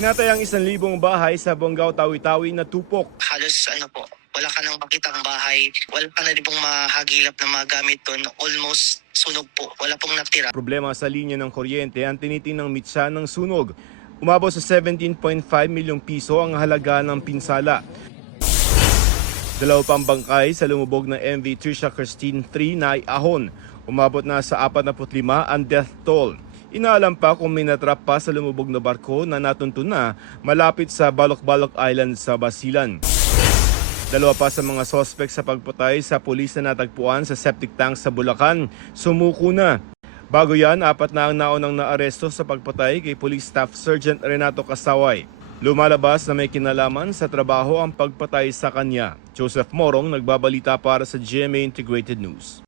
Pinatay ang 1,000 bahay sa Bonggao, Tawi-Tawi na tupok. Halos wala ka nang makitang bahay, wala ka na rin pong mahagilap na mga gamit doon, almost sunog po, wala pong natira. Problema sa linya ng kuryente ang tinitinang mitsa ng sunog. Umabot sa 17.5 milyong piso ang halaga ng pinsala. 2 pang bangkay sa lumubog ng MV Trisha Christine 3 na ahon. Umabot na sa 45 ang death toll. Inaalam pa kung may natrap pa sa lumubog na barko na natuntun na malapit sa Balok-Balok Island sa Basilan. 2 pa sa mga sospek sa pagpatay sa pulis na natagpuan sa septic tank sa Bulacan, sumuko na. Bago yan, 4 na ang naunang naaresto sa pagpatay kay Police Staff Sergeant Renato Kasaway. Lumalabas na may kinalaman sa trabaho ang pagpatay sa kanya. Joseph Morong, nagbabalita para sa GMA Integrated News.